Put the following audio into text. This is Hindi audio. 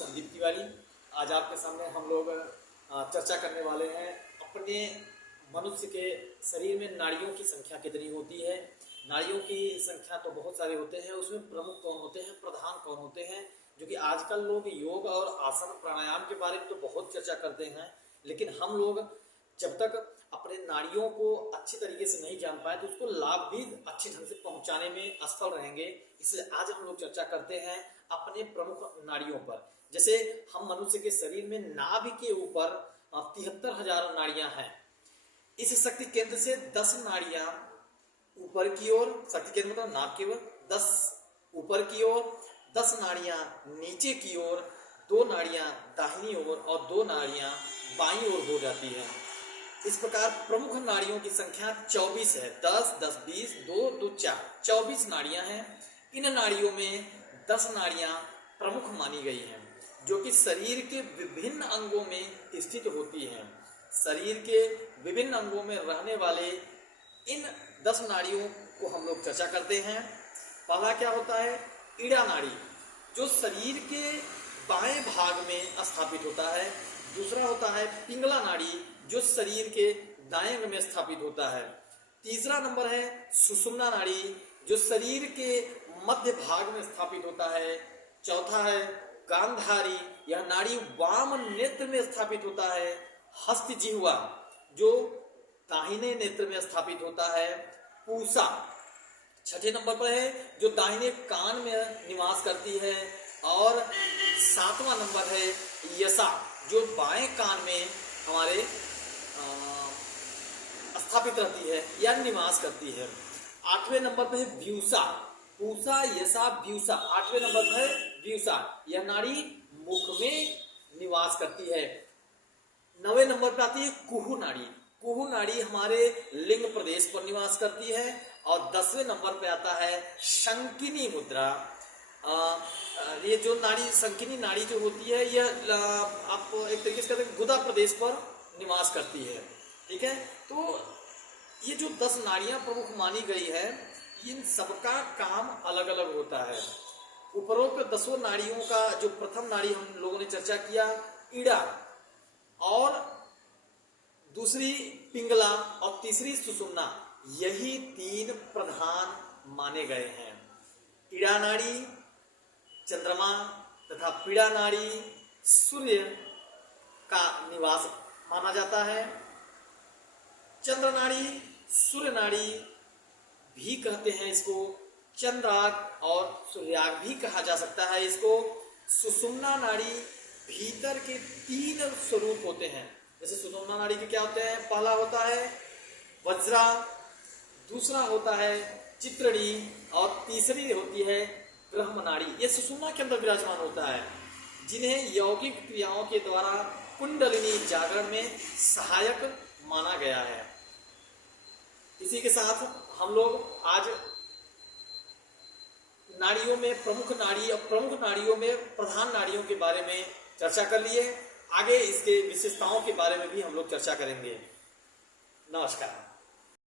संदीप तिवारी। आज आपके सामने हम लोग चर्चा करने वाले हैं अपने मनुष्य के शरीर में नाड़ियों की संख्या कितनी होती है। नाड़ियों की संख्या तो बहुत सारे होते हैं, उसमें प्रमुख कौन होते हैं, प्रधान कौन होते हैं, जो कि आजकल लोग योग और आसन प्राणायाम के बारे में तो बहुत चर्चा करते हैं, लेकिन हम लोग जब तक अपने नाड़ियों को अच्छी तरीके से नहीं जान पाए तो उसको लाभ भी अच्छे ढंग से पहुंचाने में असफल रहेंगे। इसलिए आज हम लोग चर्चा करते हैं अपने प्रमुख नाड़ियों पर। जैसे हम मनुष्य के शरीर में नाभि के ऊपर 73,000 नाड़ियां हैं। इस शक्ति केंद्र से 10 नाड़ियां ऊपर की ओर, शक्ति केंद्र मतलब नाभ की ओर 10 ऊपर की ओर, 10 नाड़ियां नीचे की ओर, 2 नाड़ियां दाहिनी ओर और 2 नाड़ियां बाईं ओर हो जाती है। इस प्रकार प्रमुख नाड़ियों की संख्या 24 है। 10, 10, 20, 2, 2, 4, 24 नाड़ियां हैं। इन नाड़ियों में 10 नाड़ियां प्रमुख मानी गई हैं, जो कि शरीर के विभिन्न अंगों में स्थित होती हैं। शरीर के विभिन्न अंगों में रहने वाले इन 10 नाड़ियों को हम लोग चर्चा करते हैं। पहला क्या होता है? ईड़ा नाड़ी, जो शरीर के बाएं भाग में स्थापित होता है। दूसरा होता है पिंगला नाड़ी, जो शरीर के दाएं अंग में स्थापित होता है। तीसरा नंबर है सुषुम्ना नाड़ी, जो शरीर के मध्य भाग में स्थापित होता है। चौथा है गांधारी, यह नाड़ी वाम नेत्र में स्थापित होता है। हस्त जिह्वा, जो दाहिने नेत्र में स्थापित होता है। पूसा छठे नंबर पर है, जो दाहिने कान में निवास करती है। और 7वां नंबर है यसा, जो बाएं कान में हमारे स्थापित रहती है या निवास करती है। 8वें नंबर पर है व्यूसा, पूसा यसा व्यूसा। 8वें नंबर पर है व्यूसा, यह नाड़ी मुख में निवास करती है। 9वें नंबर पर आती है कुहू नाड़ी। कुहू नाड़ी हमारे लिंग प्रदेश पर निवास करती है। और 10वें नंबर पे आता है शंकिनी मुद्रा। ये जो नाड़ी शंकिनी नाड़ी जो होती है, यह आप एक तरीके से कहते हैं गुदा प्रदेश पर निवास करती है। ठीक है, तो ये जो 10 नाड़ियां प्रमुख मानी गई है, इन सबका काम अलग अलग होता है। उपरोक्त 10 नाड़ियों का जो प्रथम नाड़ी हम लोगों ने चर्चा किया ईड़ा, और दूसरी पिंगला और तीसरी सुषुम्ना, यही 3 प्रधान माने गए हैं। ईड़ा नाड़ी चंद्रमा तथा पीड़ा नाड़ी सूर्य का निवास माना जाता है। चंद्र नाड़ी, सूर्य नाड़ी भी कहते हैं इसको, चंद्राग और सूर्याग भी कहा जा सकता है इसको। सुषुम्ना नाड़ी भीतर के 3 स्वरूप होते हैं। जैसे सुषुम्ना नाड़ी के क्या होते हैं? पहला होता है वज्रा, दूसरा होता है चित्रड़ी और तीसरी होती है ब्रह्म नाड़ी। ये सुषुम्ना के अंदर विराजमान होता है, जिन्हें यौगिक क्रियाओं के द्वारा कुंडलिनी जागरण में सहायक माना गया है। इसी के साथ हम लोग आज नाड़ियों में प्रमुख नाड़ी और प्रमुख नाड़ियों में प्रधान नाड़ियों के बारे में चर्चा कर लिए। आगे इसके विशेषताओं के बारे में भी हम लोग चर्चा करेंगे। नमस्कार।